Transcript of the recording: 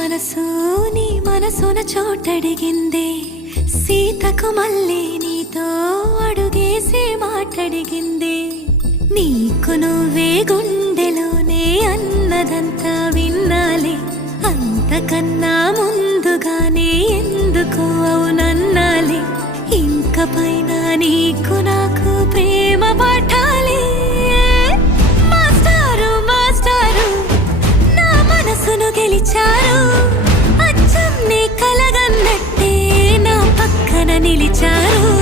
మనసు నీ మనసున చోటడిగిందే సీతకు మళ్ళీ నీతో అడుగేసి మాటడిగిందే నీకు నువ్వే గుండెలోనే అన్నదంతా విన్నాలే అంతకన్నా ముందుగానే ఎందుకు అవునన్నాలే ఇంక పైన నీకు నాకు ప్రేమ పాఠాలే మాస్టారు మాస్టారు నా మనసును గెలిచారు అచ్చం నీ కలగన్నట్టే నా పక్కన నిలిచారు